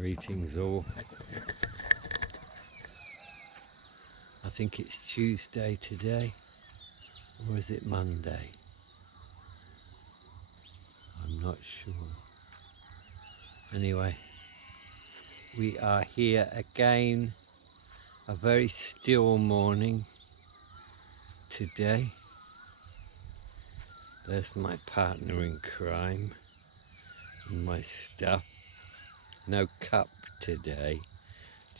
Greetings all. I think it's Tuesday today, or is it Monday? I'm not sure. Anyway, we are here again, a very still morning today. There's my partner in crime and my stuff. No cup today,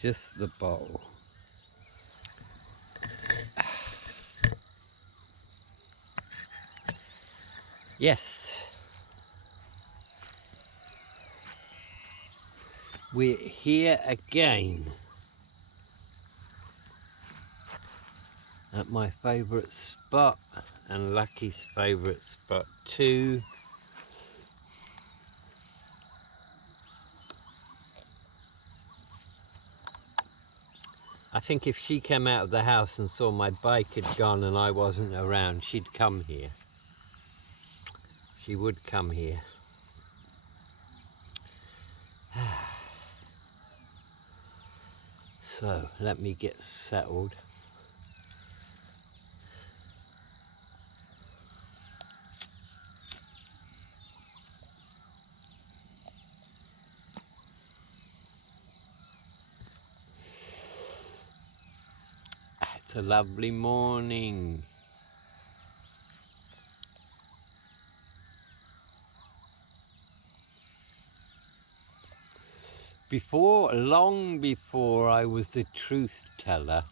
just the bottle. Yes, we're here again at my favourite spot and Lucky's favourite spot too. I think if she came out of the house and saw my bike had gone and I wasn't around, she'd come here. She would come here. So, let me get settled. It's a lovely morning. Long before I was the truth teller,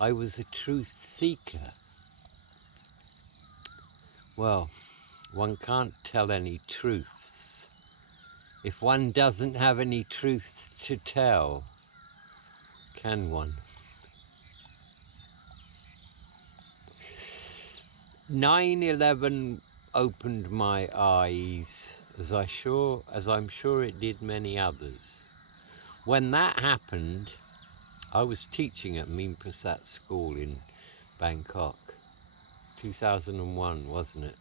I was a truth seeker. Well, one can't tell any truths if one doesn't have any truths to tell, can one? 9/11 opened my eyes, as I'm sure it did many others. When that happened, I was teaching at Meen Prasat School in Bangkok, 2001, wasn't it?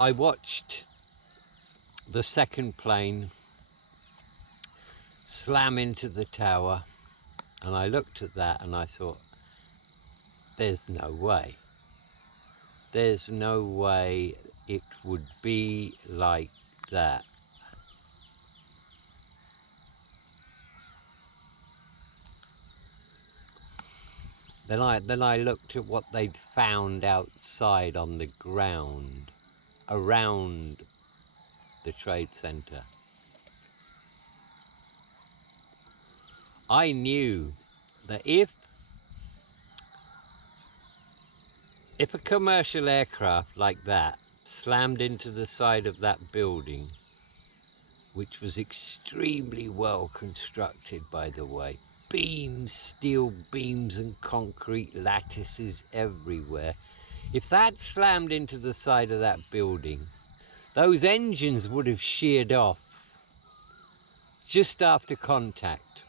I watched the second plane slam into the tower, and I looked at that and I thought, there's no way. There's no way it would be like that. Then I looked at what they'd found outside on the ground, around the Trade Center. I knew that if a commercial aircraft like that slammed into the side of that building, which was extremely well constructed, by the way, beams, steel beams and concrete lattices everywhere. If that slammed into the side of that building, those engines would have sheared off just after contact.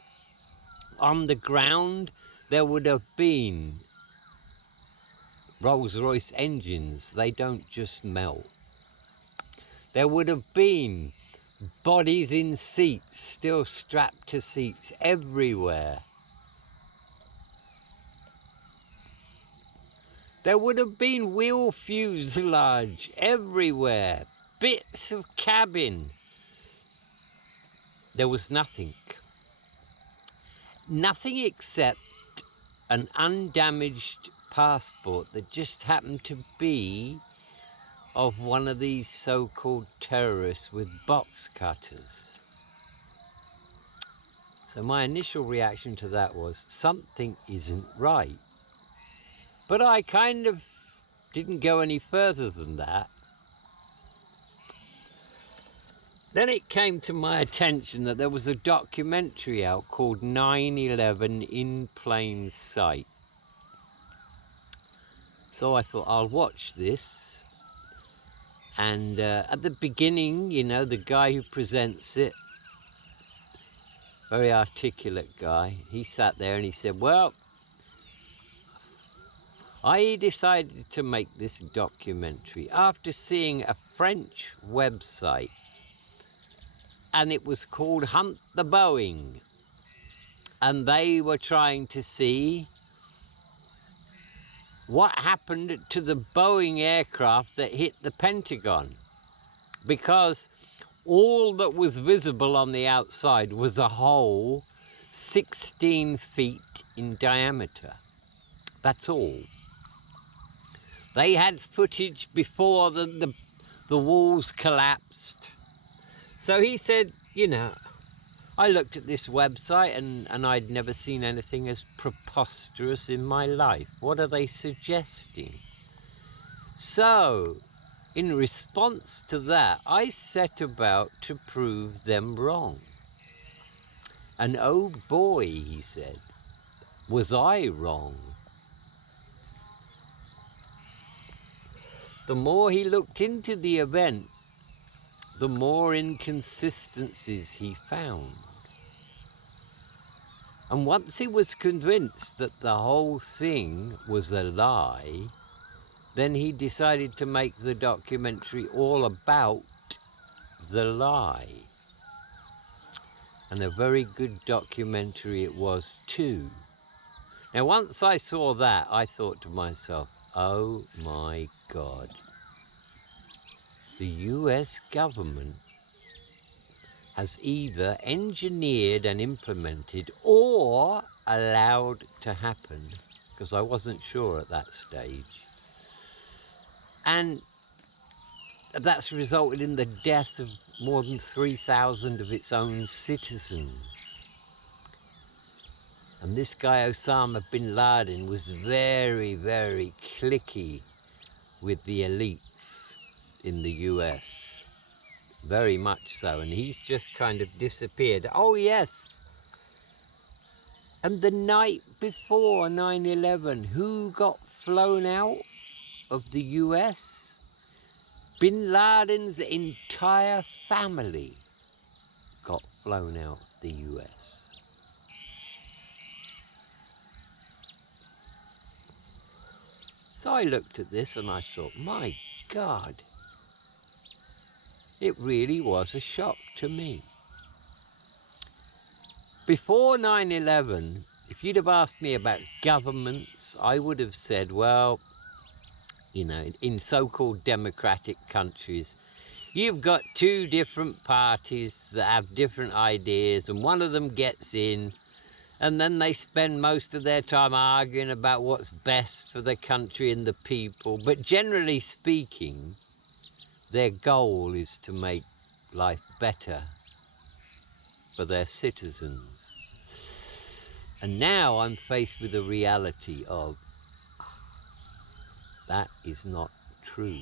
On the ground, there would have been Rolls-Royce engines. They don't just melt. There would have been bodies in seats, still strapped to seats everywhere. There would have been wheel fuselage everywhere, bits of cabin. There was nothing. Nothing except an undamaged passport that just happened to be of one of these so-called terrorists with box cutters. So my initial reaction to that was, something isn't right. But I kind of didn't go any further than that. Then it came to my attention that there was a documentary out called 9/11 in Plain Sight. So I thought, I'll watch this. And at the beginning, you know, the guy who presents it, very articulate guy, he sat there and he said, well, I decided to make this documentary after seeing a French website and it was called Hunt the Boeing. And they were trying to see what happened to the Boeing aircraft that hit the Pentagon. Because all that was visible on the outside was a hole 16 feet in diameter. That's all. They had footage before the walls collapsed. So he said, you know, I looked at this website and I'd never seen anything as preposterous in my life. What are they suggesting? So, in response to that, I set about to prove them wrong. And oh boy, he said, was I wrong. The more he looked into the event, the more inconsistencies he found. And once he was convinced that the whole thing was a lie, then he decided to make the documentary all about the lie. And a very good documentary it was too. Now once I saw that, I thought to myself, oh my God, the US government has either engineered and implemented or allowed to happen, because I wasn't sure at that stage. And that's resulted in the death of more than 3,000 of its own citizens. And this guy Osama bin Laden was very, very cliquey with the elites in the US. Very much so, and he's just kind of disappeared. Oh yes, and the night before 9/11, who got flown out of the US? Bin Laden's entire family got flown out of the US. So I looked at this and I thought, my God, it really was a shock to me. Before 9/11, if you'd have asked me about governments, I would have said, well, you know, in so-called democratic countries, you've got two different parties that have different ideas, and one of them gets in, and then they spend most of their time arguing about what's best for the country and the people. But generally speaking, their goal is to make life better for their citizens. And now I'm faced with the reality of that is not true.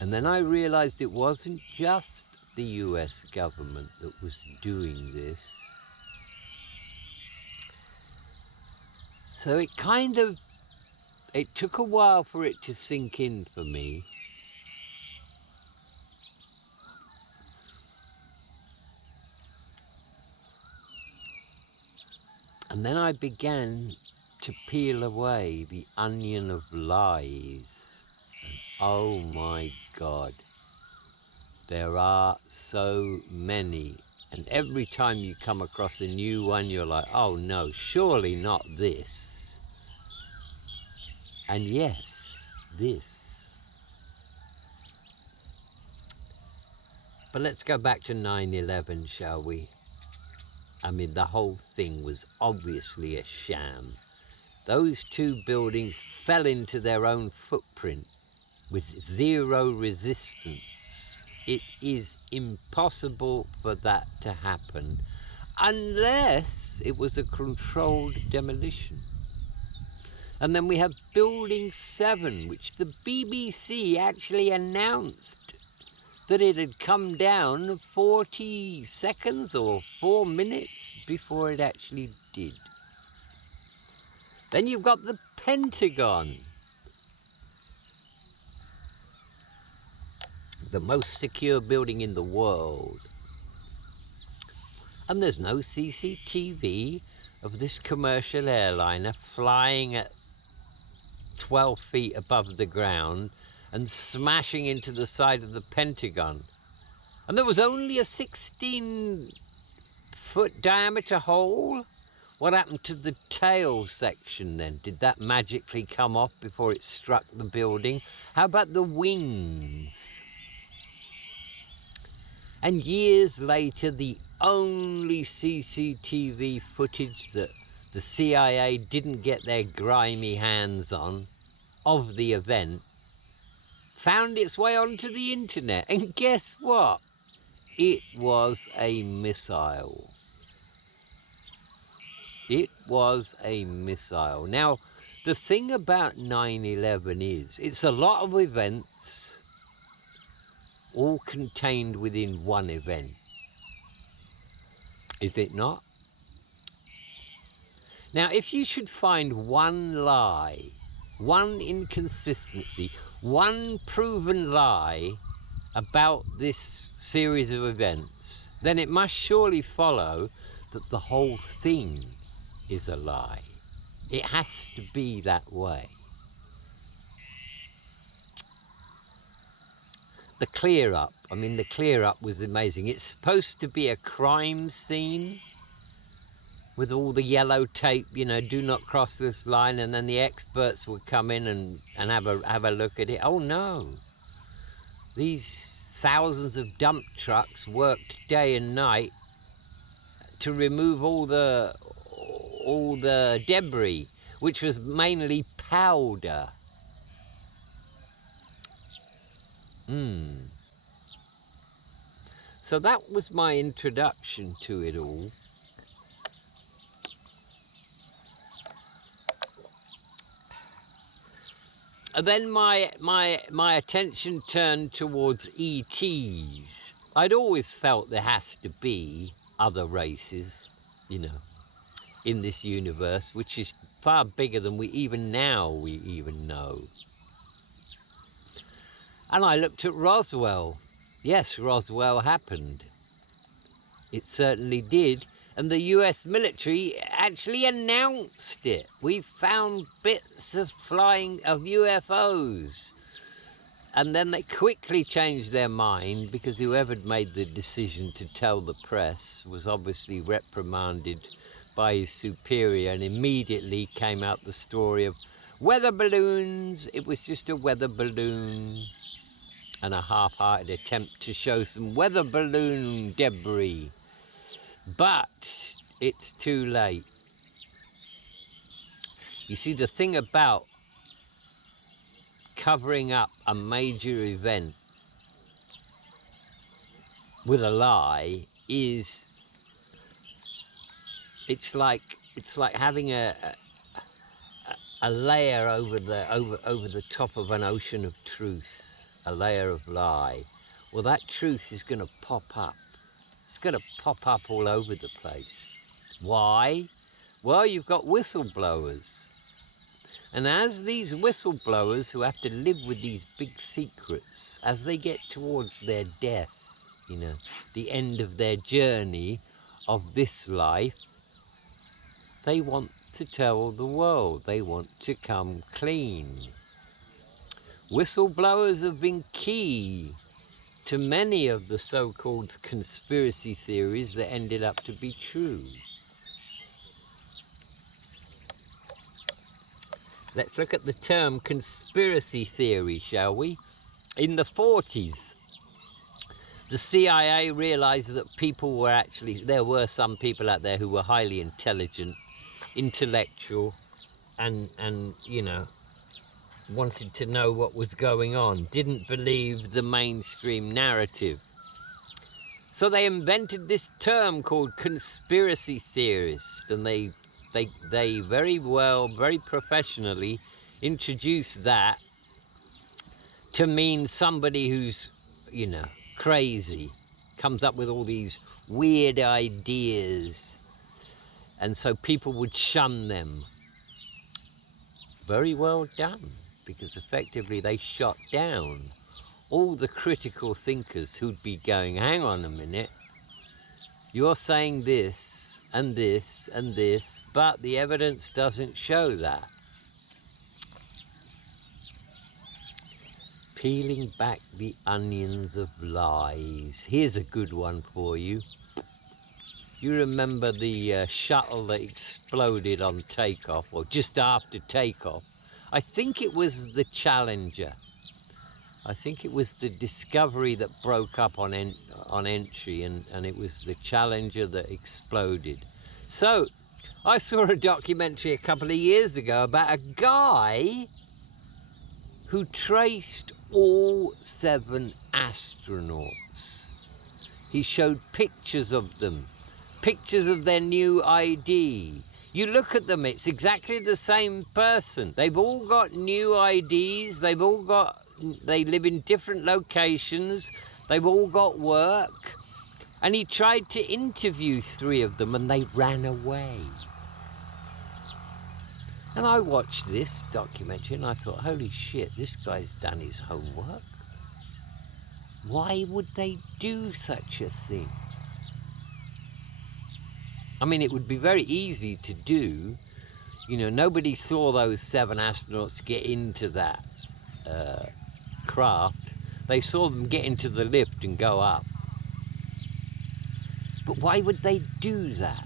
And then I realized it wasn't just the US government that was doing this. So it took a while for it to sink in for me. And then I began to peel away the onion of lies. And oh my God, there are so many. And every time you come across a new one, you're like, oh no, surely not this. And yes, this. But let's go back to 9/11, shall we? I mean, the whole thing was obviously a sham. Those two buildings fell into their own footprint with zero resistance. It is impossible for that to happen unless it was a controlled demolition. And then we have Building 7, which the BBC actually announced that it had come down 40 seconds or 4 minutes before it actually did. Then you've got the Pentagon, the most secure building in the world. And there's no CCTV of this commercial airliner flying at 12 feet above the ground and smashing into the side of the Pentagon. And there was only a 16-foot diameter hole. What happened to the tail section then? Did that magically come off before it struck the building? How about the wings? And years later, the only CCTV footage that the CIA didn't get their grimy hands on of the event found its way onto the internet. And guess what? It was a missile. It was a missile. Now, the thing about 9/11 is, it's a lot of events all contained within one event. Is it not? Now, if you should find one lie, one inconsistency, one proven lie about this series of events, then it must surely follow that the whole thing is a lie. It has to be that way. The clear up, I mean, the clear up was amazing. It's supposed to be a crime scene with all the yellow tape, you know, do not cross this line, and then the experts would come in and have a look at it. Oh no. These thousands of dump trucks worked day and night to remove all the debris, which was mainly powder. So that was my introduction to it all. And then my attention turned towards ETs. I'd always felt there has to be other races, you know, in this universe, which is far bigger than we even know. And I looked at Roswell. Yes, Roswell happened. It certainly did. And the US military actually announced it. We found bits of UFOs. And then they quickly changed their mind, because whoever had made the decision to tell the press was obviously reprimanded by his superior, and immediately came out the story of weather balloons. It was just a weather balloon, and a half-hearted attempt to show some weather balloon debris. But it's too late. You see, the thing about covering up a major event with a lie is, it's like having a layer over the top of an ocean of truth, a layer of lie. Well, that truth is going to pop up. It's going to pop up all over the place. Why? Well, you've got whistleblowers. And as these whistleblowers, who have to live with these big secrets, as they get towards their death, you know, the end of their journey of this life, they want to tell the world. They want to come clean. Whistleblowers have been key to many of the so-called conspiracy theories that ended up to be true. Let's look at the term conspiracy theory, shall we? In the 40s, the CIA realized that there were some people out there who were highly intelligent, intellectual, and you know, wanted to know what was going on, didn't believe the mainstream narrative. So they invented this term called conspiracy theorist, and they very professionally introduced that to mean somebody who's, you know, crazy, comes up with all these weird ideas, and so people would shun them. Very well done, because effectively they shot down all the critical thinkers who'd be going, hang on a minute, you're saying this and this and this, but the evidence doesn't show that. Peeling back the onions of lies. Here's a good one for you. You remember the shuttle that exploded on takeoff, or just after takeoff? I think it was the Challenger. I think it was the Discovery that broke up on entry, and it was the Challenger that exploded. So, I saw a documentary a couple of years ago about a guy who traced all 7 astronauts. He showed pictures of them, pictures of their new ID. You look at them, it's exactly the same person. They've all got new IDs, they live in different locations, they've all got work. And he tried to interview 3 of them and they ran away. And I watched this documentary and I thought, holy shit, this guy's done his homework. Why would they do such a thing? I mean, it would be very easy to do. You know, nobody saw those 7 astronauts get into that craft. They saw them get into the lift and go up. But why would they do that?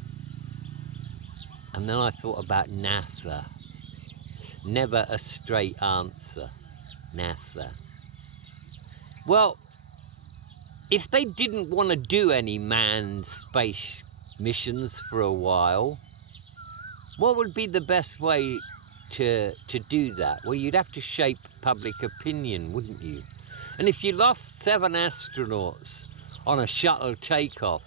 And then I thought about NASA. Never a straight answer, NASA. Well, if they didn't want to do any manned space missions for a while, what would be the best way to do that? Well, you'd have to shape public opinion, wouldn't you? And if you lost 7 astronauts on a shuttle takeoff,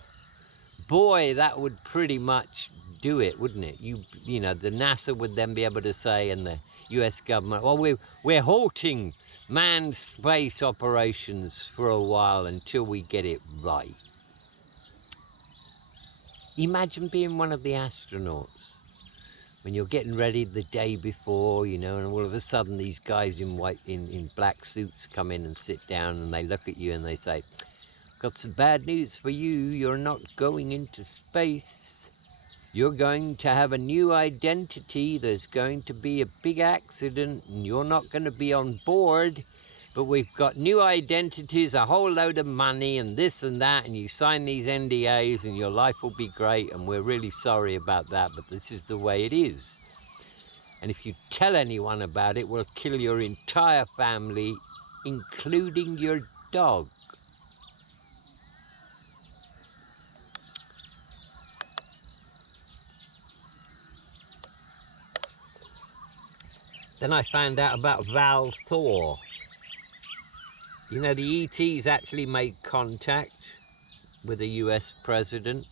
boy, that would pretty much do it, wouldn't it? You know, the NASA would then be able to say, and the US government, well, we're halting manned space operations for a while until we get it right. Imagine being one of the astronauts when you're getting ready the day before, you know, and all of a sudden these guys in black suits come in and sit down and they look at you and they say, got some bad news for you, you're not going into space. You're going to have a new identity, there's going to be a big accident and you're not going to be on board, but we've got new identities, a whole load of money and this and that, and you sign these NDAs and your life will be great, and we're really sorry about that, but this is the way it is. And if you tell anyone about it, we'll kill your entire family, including your dog. Then I found out about Val Thor. You know, the ETs actually made contact with the US president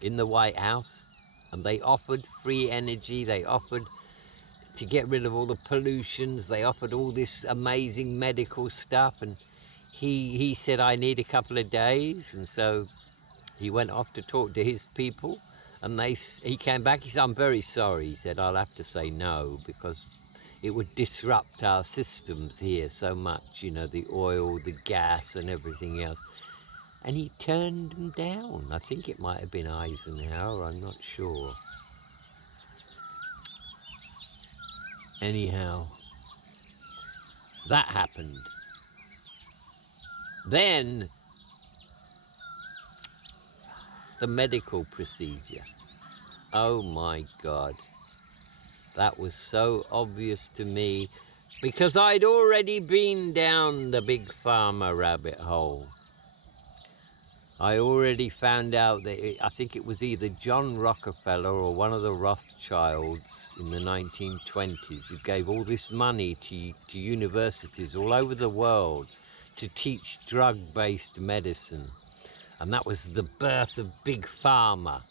in the White House, and they offered free energy, they offered to get rid of all the pollutions, they offered all this amazing medical stuff, and he said, I need a couple of days, and so he went off to talk to his people, and he came back, he said, I'm very sorry, he said, I'll have to say no, because it would disrupt our systems here so much, you know, the oil, the gas and everything else. And he turned them down. I think it might have been Eisenhower, I'm not sure. Anyhow, that happened. Then, the medical procedure. Oh my God. That was so obvious to me because I'd already been down the big pharma rabbit hole. I already found out that I think it was either John Rockefeller or one of the Rothschilds in the 1920s who gave all this money to universities all over the world to teach drug-based medicine. And that was the birth of Big Pharma.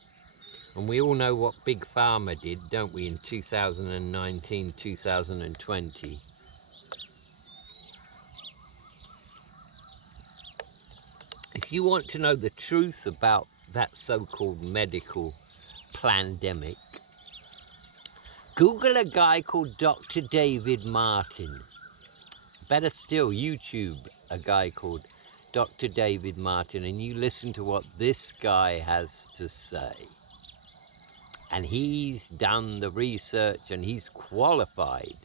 And we all know what Big Pharma did, don't we, in 2019, 2020. If you want to know the truth about that so-called medical pandemic, Google a guy called Dr. David Martin. Better still, YouTube a guy called Dr. David Martin, and you listen to what this guy has to say. And he's done the research and he's qualified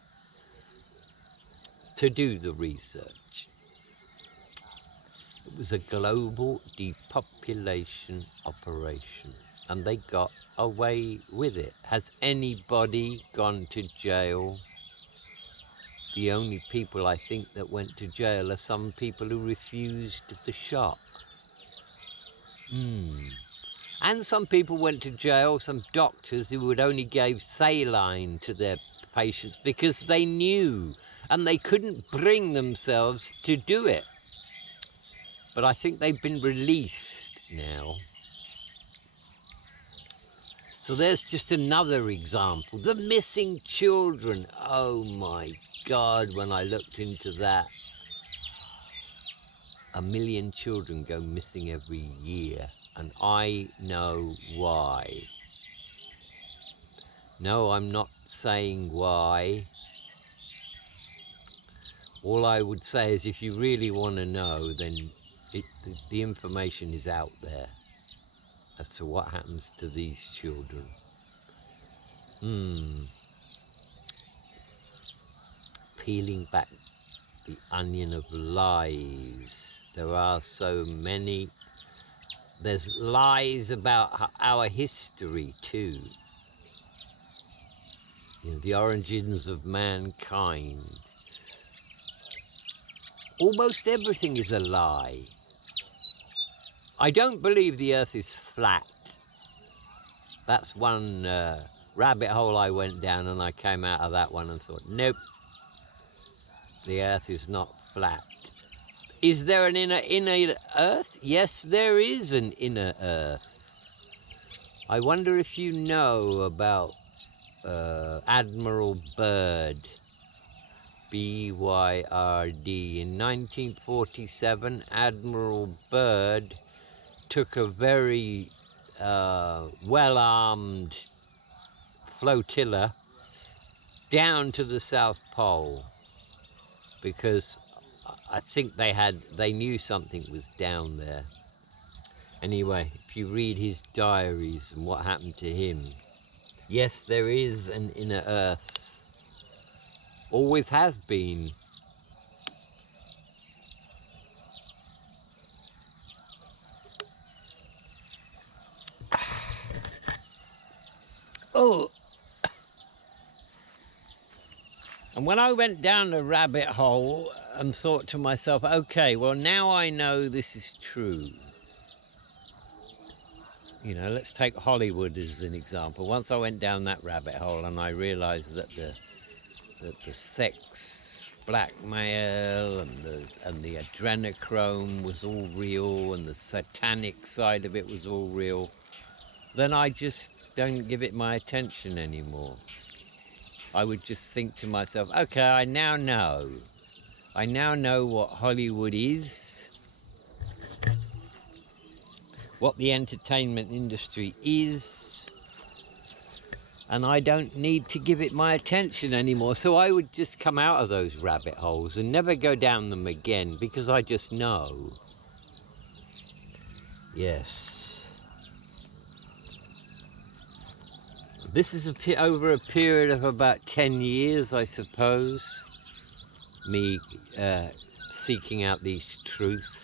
to do the research. It was a global depopulation operation, and they got away with it. Has anybody gone to jail? The only people I think that went to jail are some people who refused the shock. And some people went to jail, some doctors who would only give saline to their patients because they knew and they couldn't bring themselves to do it. But I think they've been released now. So there's just another example. The missing children. Oh my God, when I looked into that. 1 million children go missing every year, and I know why. No, I'm not saying why. All I would say is if you really want to know, then the information is out there as to what happens to these children. Peeling back the onion of lies. There are so many. There's lies about our history too. You know, the origins of mankind. Almost everything is a lie. I don't believe the earth is flat. That's one rabbit hole I went down, and I came out of that one and thought, nope, the earth is not flat. Is there an inner earth? Yes, there is an inner earth. I wonder if you know about Admiral Byrd, B-Y-R-D. In 1947, Admiral Byrd took a very well-armed flotilla down to the South Pole because I think they knew something was down there. Anyway, if you read his diaries and what happened to him, yes, there is an inner earth. Always has been. Oh, and when I went down the rabbit hole and thought to myself, okay, well, now I know this is true. You know, let's take Hollywood as an example. Once I went down that rabbit hole and I realized that the sex blackmail and the adrenochrome was all real and the satanic side of it was all real, then I just don't give it my attention anymore. I would just think to myself, okay, I now know what Hollywood is, what the entertainment industry is, and I don't need to give it my attention anymore. So I would just come out of those rabbit holes and never go down them again because I just know. Yes. This is over a period of about 10 years, I suppose, me seeking out these truths.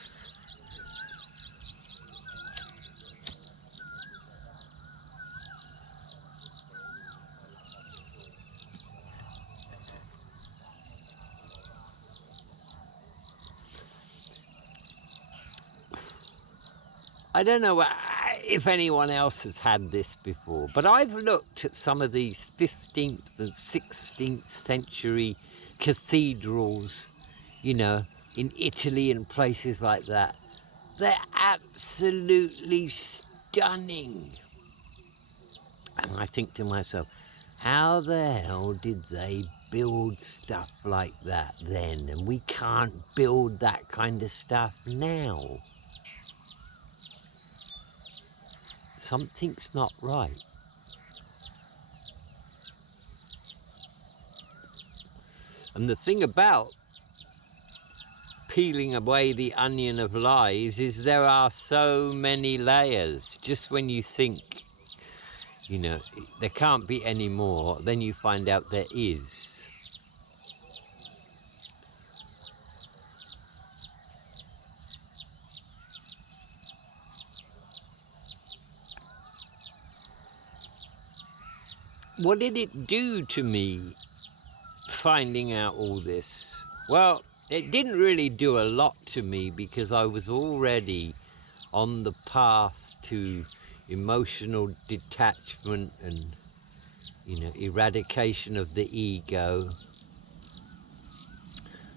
I don't know if anyone else has had this before, but I've looked at some of these 15th and 16th century cathedrals, you know, in Italy and places like that. They're absolutely stunning. And I think to myself, how the hell did they build stuff like that then? And we can't build that kind of stuff now. Something's not right. And the thing about peeling away the onion of lies is there are so many layers. Just when you think, you know, there can't be any more, then you find out there is. what did it do to me, finding out all this? Well, it didn't really do a lot to me because I was already on the path to emotional detachment and, eradication of the ego.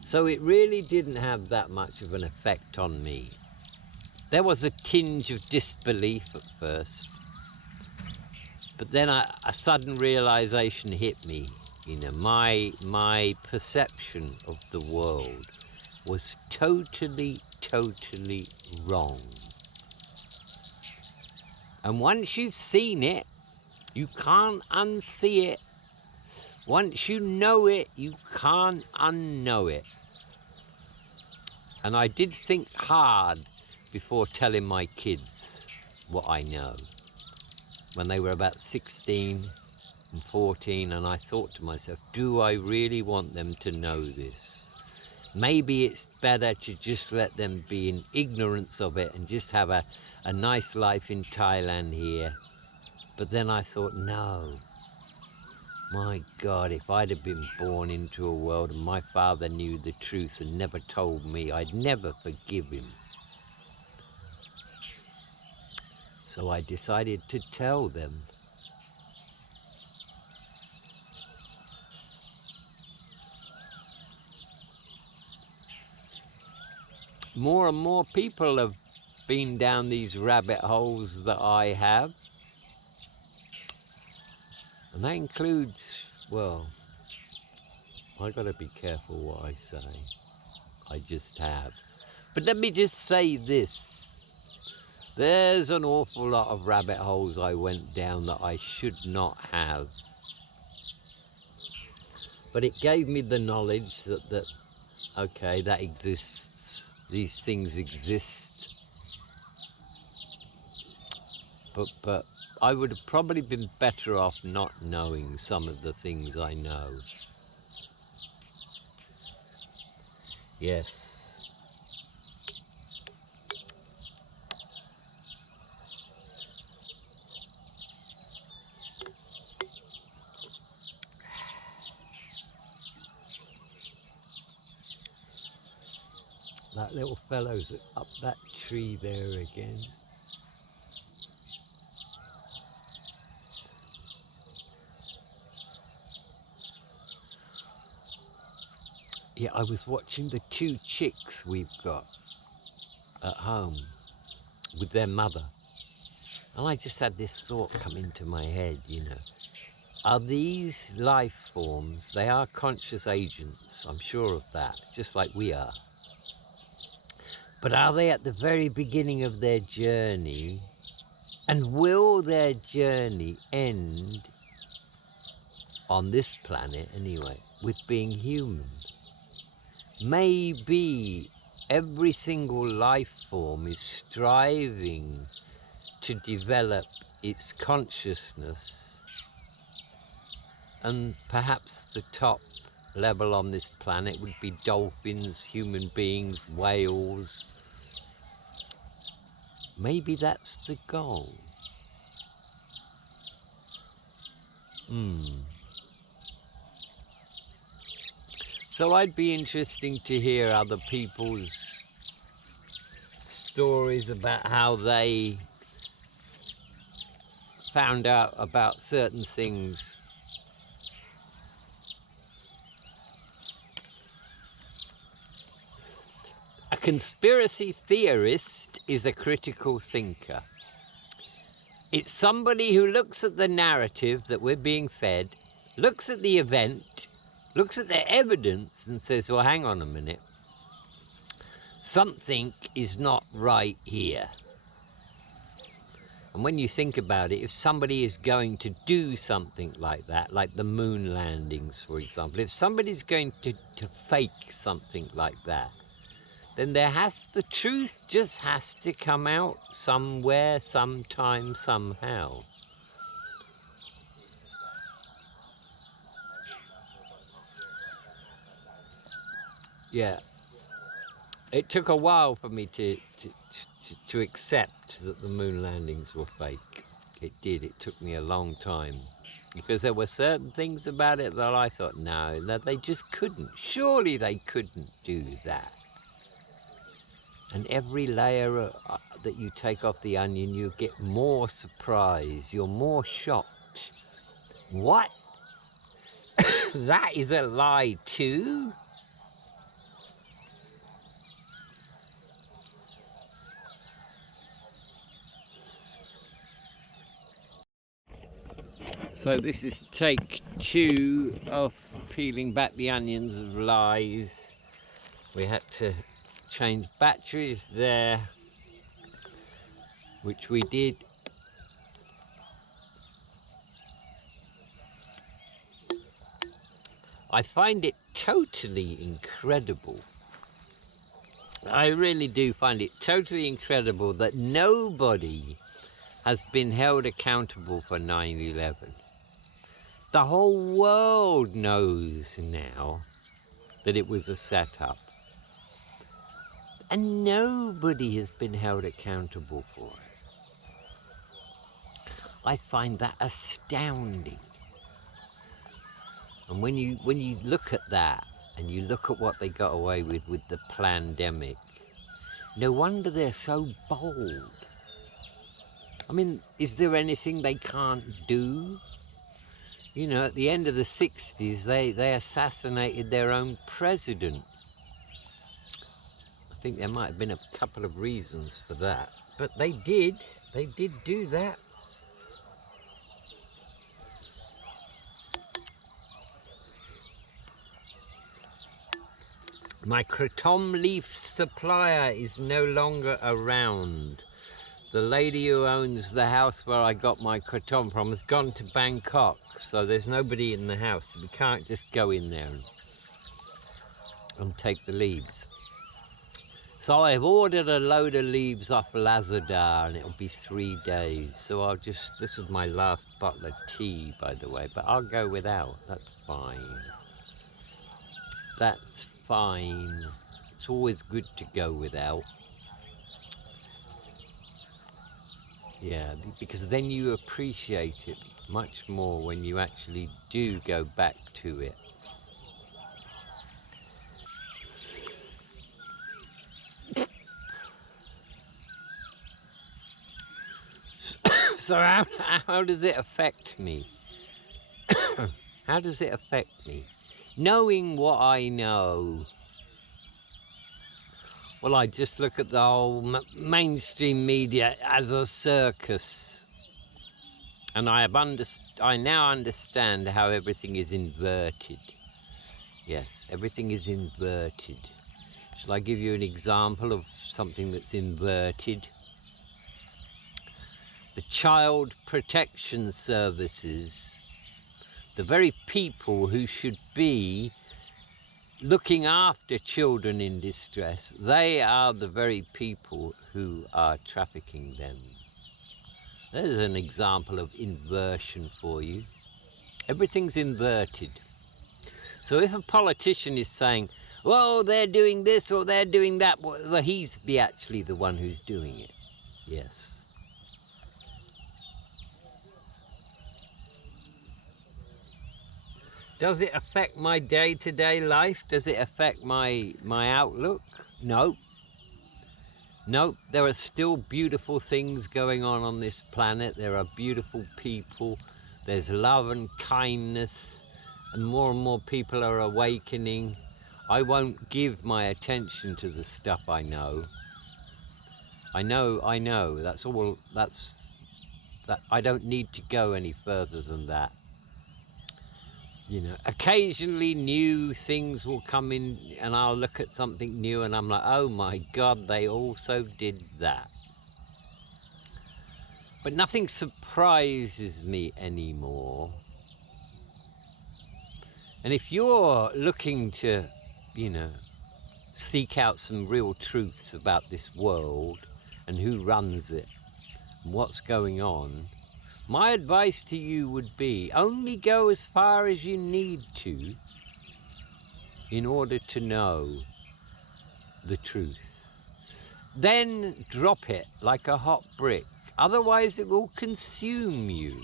So it really didn't have that much of an effect on me. There was a tinge of disbelief at first, but then a sudden realization hit me. My perception of the world was totally wrong. And once you've seen it, you can't unsee it. Once you know it, you can't unknow it. And I did think hard before telling my kids what I know. When they were about 16 and 14, and I thought to myself, do I really want them to know this? Maybe it's better to just let them be in ignorance of it and just have a nice life in Thailand here. But then I thought, no. My God, if I'd have been born into a world and my father knew the truth and never told me, I'd never forgive him. So I decided to tell them. More and more people have been down these rabbit holes that I have. And that includes, well, I gotta be careful what I say. I just have. But let me just say this. There's an awful lot of rabbit holes I went down that I should not have. But it gave me the knowledge that okay, that exists. These things exist. But I would have probably been better off not knowing some of the things I know. Yes. That little fellow's up that tree there again. Yeah, I was watching the 2 chicks we've got at home with their mother. And I just had this thought come into my head, Are these life forms, they are conscious agents, I'm sure of that, just like we are. But are they at the very beginning of their journey? And will their journey end, on this planet anyway, with being human? Maybe every single life form is striving to develop its consciousness, and perhaps the top level on this planet would be dolphins, human beings, whales. Maybe that's the goal. So I'd be interesting to hear other people's stories about how they found out about certain things. A conspiracy theorist is a critical thinker. It's somebody who looks at the narrative that we're being fed, looks at the event, looks at the evidence and says, well, hang on a minute. Something is not right here. And when you think about it, if somebody is going to do something like that, like the moon landings, for example, if somebody's going to fake something like that, then the truth just has to come out somewhere, sometime, somehow. Yeah. It took a while for me to accept that the moon landings were fake. It did. It took me a long time. because there were certain things about it that I thought, no, that they just couldn't. Surely they couldn't do that. And every layer that you take off the onion, you get more surprise. You're more shocked. What? That is a lie too? So this is take 2 of peeling back the onions of lies. We had to change batteries there, which we did. I find it totally incredible. I really do find it totally incredible that nobody has been held accountable for 9/11. The whole world knows now that it was a setup. And nobody has been held accountable for it. I find that astounding. And when you look at that, and you look at what they got away with the pandemic, no wonder they're so bold. I mean, is there anything they can't do? You know, at the end of the 60s, they assassinated their own president. I think there might have been a couple of reasons for that, but they did do that. My kratom leaf supplier is no longer around. The lady who owns the house where I got my kratom from has gone to Bangkok, so there's nobody in the house. We can't just go in there and take the leaves. So I've ordered a load of leaves off Lazadar, and it'll be 3 days. So this is my last bottle of tea, by the way, but I'll go without. That's fine. That's fine. It's always good to go without. Yeah, because then you appreciate it much more when you actually do go back to it. So how does it affect me? How does it affect me? Knowing what I know, well, I just look at the whole mainstream media as a circus. And I now understand how everything is inverted. Yes, everything is inverted. Shall I give you an example of something that's inverted? The Child Protection Services, the very people who should be looking after children in distress, they are the very people who are trafficking them. There's an example of inversion for you. Everything's inverted. So if a politician is saying, well, they're doing this or they're doing that, well, he's actually the one who's doing it. Yes. Does it affect my day-to-day life? Does it affect my outlook? No. No, there are still beautiful things going on this planet. There are beautiful people. There's love and kindness, and more people are awakening. I won't give my attention to the stuff I know. I know. That's all. That. I don't need to go any further than that. You know, occasionally new things will come in and I'll look at something new and I'm like, oh my God, they also did that. But nothing surprises me anymore. And if you're looking to, you know, seek out some real truths about this world and who runs it and what's going on, my advice to you would be only go as far as you need to in order to know the truth. Then drop it like a hot brick, otherwise it will consume you.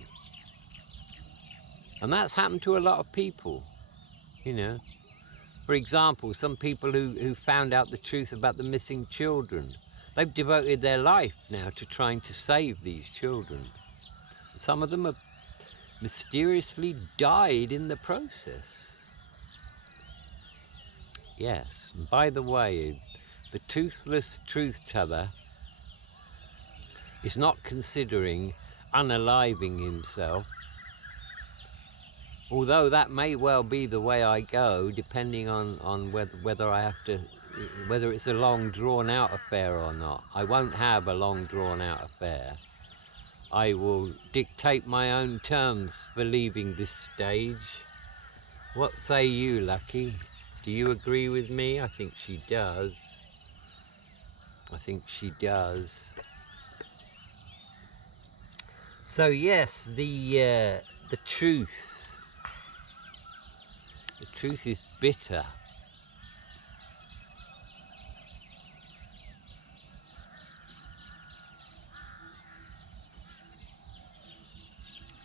And that's happened to a lot of people, you know. For example, some people who found out the truth about the missing children, they've devoted their life now to trying to save these children. Some of them have mysteriously died in the process. Yes, and by the way, the toothless truth teller is not considering unaliving himself, although that may well be the way I go, depending on whether I have to, whether it's a long drawn out affair or not. I won't have a long drawn out affair. I will dictate my own terms for leaving this stage. What say you, Lucky? Do you agree with me? I think she does. I think she does. So yes, the truth is bitter.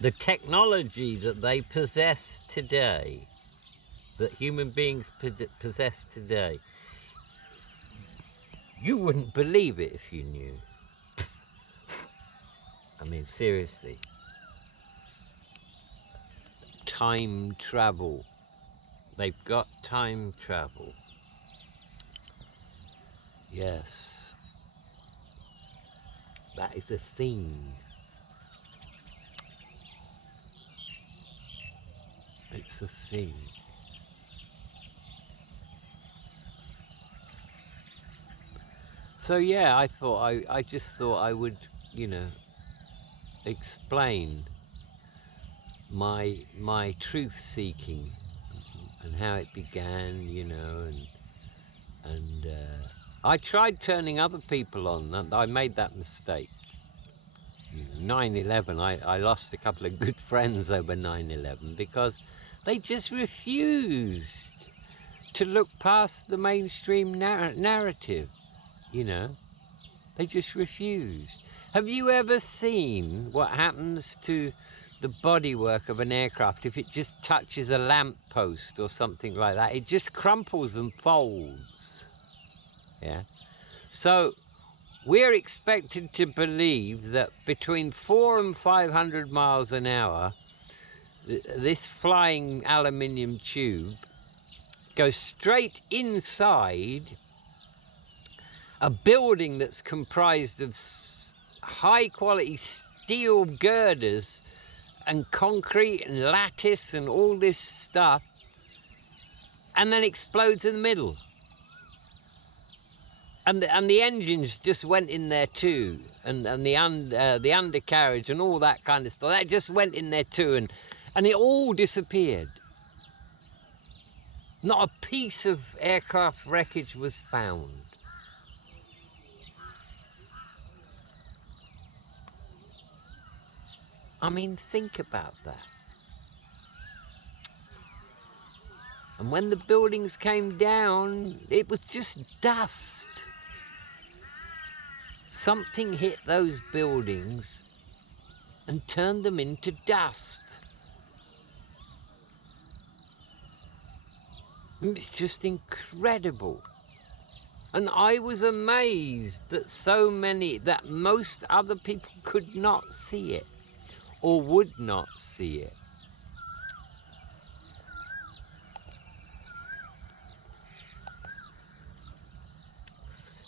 The technology that they possess today, that human beings possess today, you wouldn't believe it if you knew. I mean, seriously. Time travel. They've got time travel. Yes. That is the thing. It's a thing. So yeah, I just thought I would, you know, explain my truth seeking and how it began, you know, and I tried turning other people on. And I made that mistake. 9/11, I lost a couple of good friends over 9/11 because they just refused to look past the mainstream narrative, you know. They just refused. Have you ever seen what happens to the bodywork of an aircraft if it just touches a lamppost or something like that? It just crumples and folds. Yeah. So we're expected to believe that between 400 and 500 miles an hour, this flying aluminium tube goes straight inside a building that's comprised of high quality steel girders and concrete and lattice and all this stuff, and then explodes in the middle. And the engines just went in there too, and the undercarriage and all that kind of stuff, that just went in there too, and it all disappeared. Not a piece of aircraft wreckage was found. I mean, think about that. And when the buildings came down, it was just dust. Something hit those buildings and turned them into dust. It's just incredible. And I was amazed that most other people could not see it or would not see it.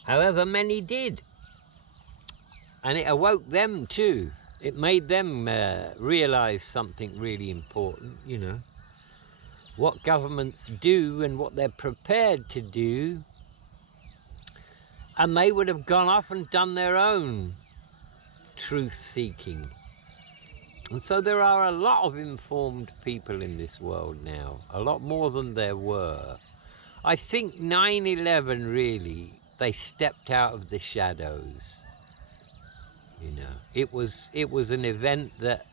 However, many did. And it awoke them too. It made them realize something really important, you know. What governments do and what they're prepared to do. And they would have gone off and done their own truth-seeking. And so there are a lot of informed people in this world now, a lot more than there were. I think 9/11 really, they stepped out of the shadows. You know, it was an event that,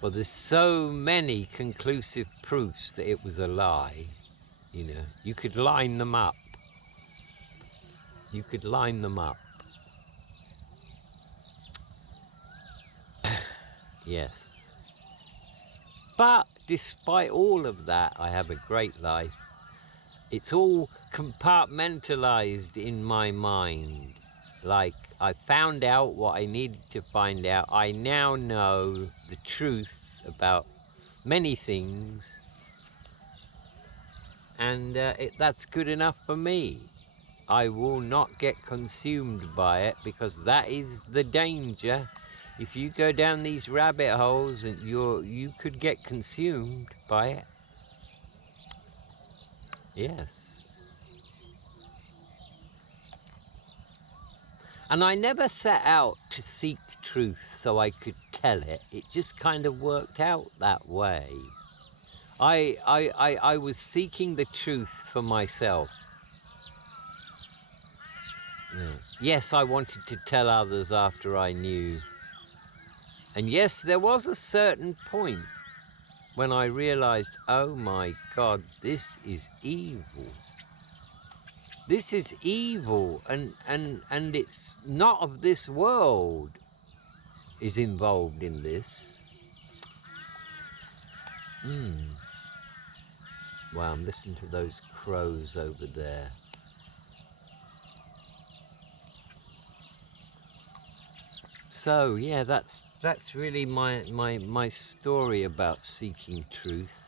well, there's so many conclusive proofs that it was a lie. You know, you could line them up. You could line them up. Yes. But despite all of that, I have a great life. It's all compartmentalized in my mind. Like, I found out what I needed to find out. I now know the truth about many things, and that's good enough for me. I will not get consumed by it, because that is the danger. If you go down these rabbit holes, and you could get consumed by it. Yes. And I never set out to seek truth so I could tell it. It just kind of worked out that way. I was seeking the truth for myself. Yeah. Yes, I wanted to tell others after I knew. And yes, there was a certain point when I realized, oh my God, this is evil. This is evil, and it's not of this world is involved in this. Wow, I'm listening to those crows over there. So yeah, that's really my story about seeking truth.